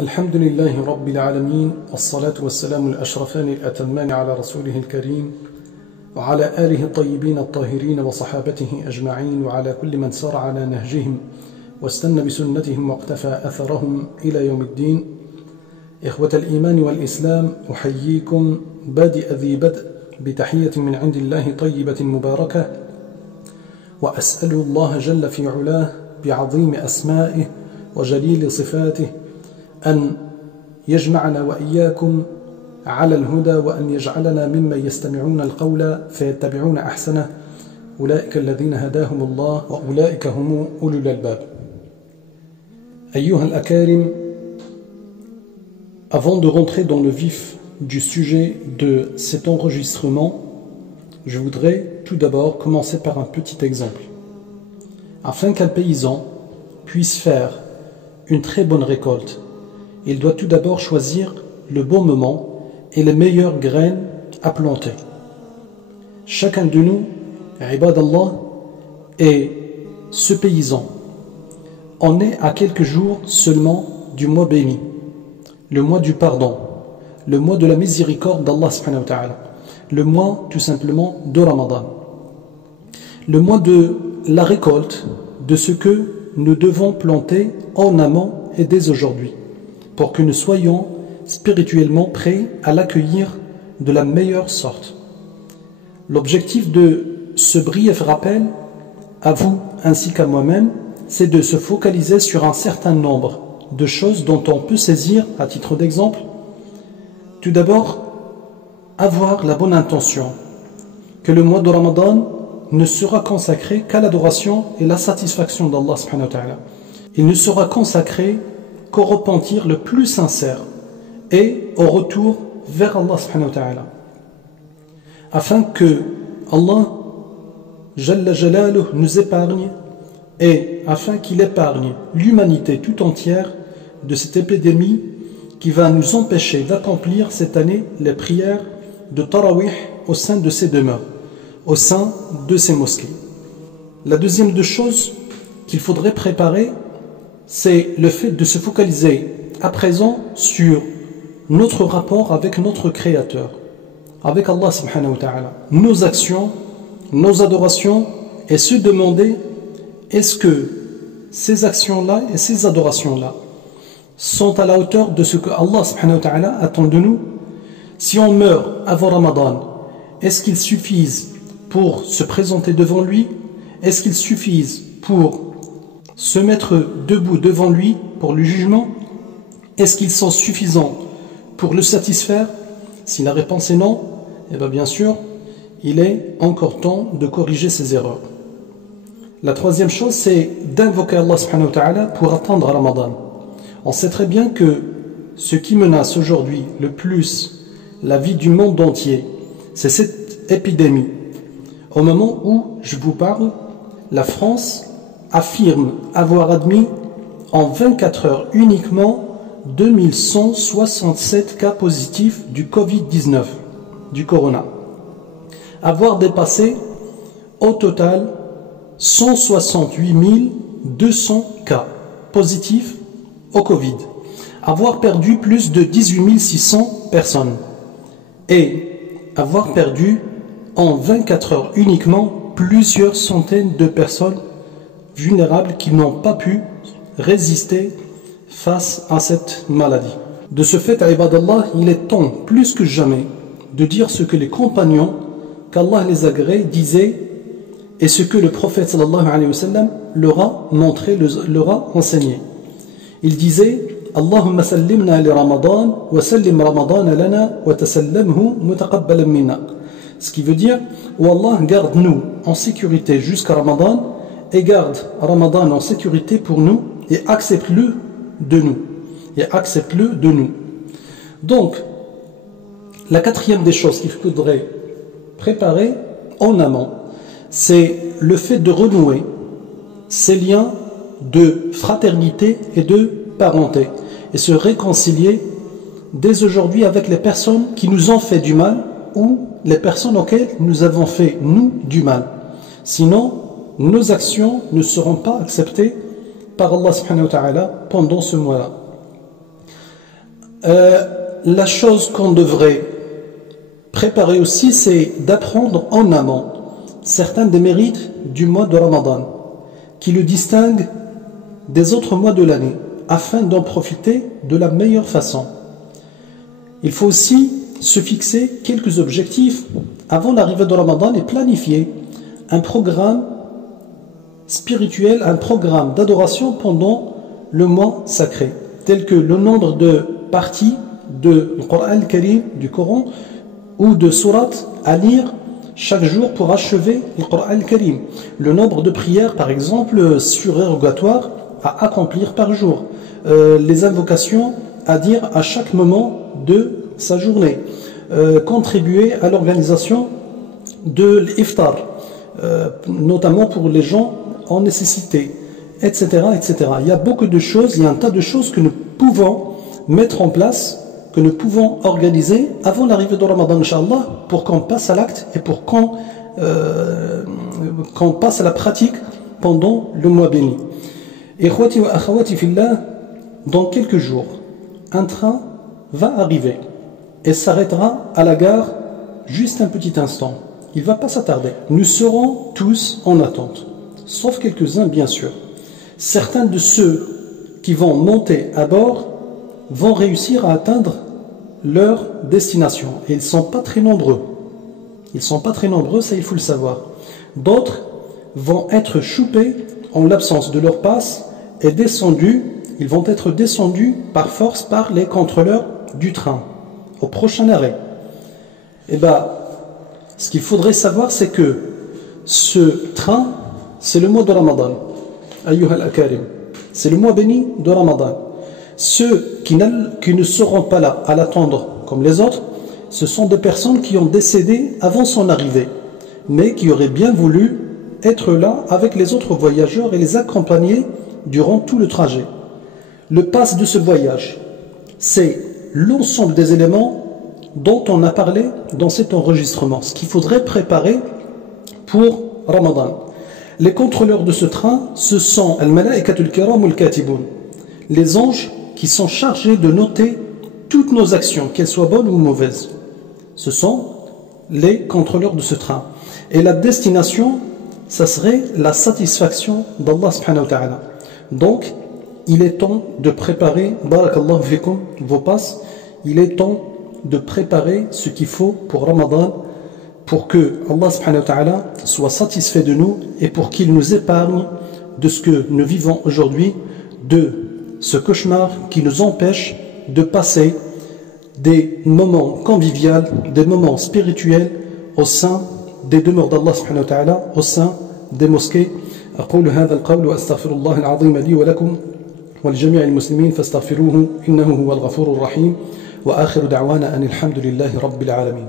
الحمد لله رب العالمين والصلاة والسلام الأشرفان الأتمان على رسوله الكريم وعلى آله الطيبين الطاهرين وصحابته أجمعين وعلى كل من سار على نهجهم واستنى بسنتهم واقتفى أثرهم إلى يوم الدين. إخوة الإيمان والإسلام، أحييكم بادئ ذي بدء بتحية من عند الله طيبة مباركة، وأسأل الله جل في علاه بعظيم أسمائه وجليل صفاته أن يجمعنا وإياكم على الهدى، وأن يجعلنا ممن يستمعون القول فيتبعون أحسنه، أولئك الذين هداهم الله وأولئك هم أولو الألباب. أيها الأكارم, avant de rentrer dans le vif du sujet de cet enregistrement, je voudrais tout d'abord commencer par un petit exemple. Afin qu'un paysan puisse faire une très bonne récolte, il doit tout d'abord choisir le bon moment et les meilleures graines à planter. Chacun de nous, ibadallah, est ce paysan. On est à quelques jours seulement du mois béni, le mois du pardon, le mois de la miséricorde d'Allah subhanahu wa ta'ala, le mois tout simplement de Ramadan, le mois de la récolte de ce que nous devons planter en amont et dès aujourd'hui, pour que nous soyons spirituellement prêts à l'accueillir de la meilleure sorte. L'objectif de ce brief rappel, à vous ainsi qu'à moi-même, c'est de se focaliser sur un certain nombre de choses dont on peut saisir, à titre d'exemple. Tout d'abord, avoir la bonne intention que le mois de Ramadan ne sera consacré qu'à l'adoration et la satisfaction d'Allah subhanahu wa ta'ala. Il ne sera consacré qu'au repentir le plus sincère et au retour vers Allah subhanahu wa ta'ala, afin que Allah Jalla Jalaluh nous épargne et afin qu'il épargne l'humanité tout entière de cette épidémie qui va nous empêcher d'accomplir cette année les prières de Tarawih au sein de ces demeures, au sein de ces mosquées. La deuxième des choses qu'il faudrait préparer, c'est le fait de se focaliser à présent sur notre rapport avec notre Créateur, avec Allah subhanahu wa ta'ala, nos actions, nos adorations, et se demander est-ce que ces actions-là et ces adorations-là sont à la hauteur de ce que Allah subhanahu wa ta'ala attend de nous. Si on meurt avant Ramadan, est-ce qu'ils suffisent pour se présenter devant lui? Est-ce qu'ils suffisent pour se mettre debout devant lui pour le jugement? Est-ce qu'ils sont suffisants pour le satisfaire? Si la réponse est non, eh bien sûr, il est encore temps de corriger ses erreurs. La troisième chose, c'est d'invoquer Allah subhanahu wa ta'ala pour attendre Ramadan. On sait très bien que ce qui menace aujourd'hui le plus la vie du monde entier, c'est cette épidémie. Au moment où je vous parle, la France affirme avoir admis en 24 heures uniquement 2167 cas positifs du Covid-19, du Corona. Avoir dépassé au total 168 200 cas positifs au Covid. Avoir perdu plus de 18 600 personnes. Et avoir perdu en 24 heures uniquement plusieurs centaines de personnes vulnérables qui n'ont pas pu résister face à cette maladie. De ce fait, ibadallah, il est temps plus que jamais de dire ce que les compagnons, qu'Allah les agrée, disaient, et ce que le prophète sallallahu alayhi wa sallam leur a montré, leur a enseigné. Il disait Allahumma sallimna li Ramadan wa sallim Ramadan lana wa tasallamhu mutaqabbalan minna. Ce qui veut dire, oh Allah, garde-nous en sécurité jusqu'à Ramadan et garde Ramadan en sécurité pour nous et accepte-le de nous. Et accepte-le de nous. Donc, la quatrième des choses qu'il faudrait préparer en amont, c'est le fait de renouer ces liens de fraternité et de parenté et se réconcilier dès aujourd'hui avec les personnes qui nous ont fait du mal ou les personnes auxquelles nous avons fait, nous, du mal. Sinon, nos actions ne seront pas acceptées par Allah subhanahu wa ta'ala pendant ce mois-là. La chose qu'on devrait préparer aussi, c'est d'apprendre en amont certains des mérites du mois de Ramadan qui le distinguent des autres mois de l'année afin d'en profiter de la meilleure façon. Il faut aussi se fixer quelques objectifs avant l'arrivée de Ramadan et planifier un programme spirituel, un programme d'adoration pendant le mois sacré, tel que le nombre de parties du Coran ou de sourates à lire chaque jour pour achever le Coran al-Karim, le nombre de prières par exemple surérogatoires à accomplir par jour, les invocations à dire à chaque moment de sa journée, contribuer à l'organisation de l'iftar, notamment pour les gens en nécessité, etc., etc. Il y a beaucoup de choses, il y a un tas de choses que nous pouvons mettre en place, que nous pouvons organiser avant l'arrivée de Ramadan, Inch'Allah, pour qu'on passe à l'acte et pour qu'on passe à la pratique pendant le mois béni. Ikhwati wa akhawati fillah, dans quelques jours, un train va arriver et s'arrêtera à la gare juste un petit instant. Il ne va pas s'attarder. Nous serons tous en attente, sauf quelques-uns bien sûr. Certains de ceux qui vont monter à bord vont réussir à atteindre leur destination. Et ils ne sont pas très nombreux. Ils ne sont pas très nombreux, ça il faut le savoir. D'autres vont être choupés en l'absence de leur passe et descendus. Ils vont être descendus par force par les contrôleurs du train au prochain arrêt. Et ce qu'il faudrait savoir, c'est que ce train, c'est le mois de Ramadan. Ayyuha al-akarim, c'est le mois béni de Ramadan. Ceux qui ne seront pas là à l'attendre comme les autres, ce sont des personnes qui ont décédé avant son arrivée, mais qui auraient bien voulu être là avec les autres voyageurs et les accompagner durant tout le trajet. Le pass de ce voyage, c'est l'ensemble des éléments dont on a parlé dans cet enregistrement, ce qu'il faudrait préparer pour Ramadan. Les contrôleurs de ce train, ce sont al-malaikatul kiram al-katibun, les anges qui sont chargés de noter toutes nos actions, qu'elles soient bonnes ou mauvaises. Ce sont les contrôleurs de ce train. Et la destination, ça serait la satisfaction d'Allah subhanahu wa ta'ala. Donc, il est temps de préparer, barakallahu fikum, vos passes, il est temps de préparer ce qu'il faut pour Ramadan, pour que Allah subhanahu wa ta'ala soit satisfait de nous et pour qu'il nous épargne de ce que nous vivons aujourd'hui, de ce cauchemar qui nous empêche de passer des moments conviviaux, des moments spirituels au sein des demeures d'Allah subhanahu wa ta'ala, au sein des mosquées. أقول هذا القول وأستغفر الله العظيم لي ولكم ولجميع المسلمين فاستغفروه إنه هو الغفور الرحيم وآخر دعوانا أن الحمد لله رب العالمين.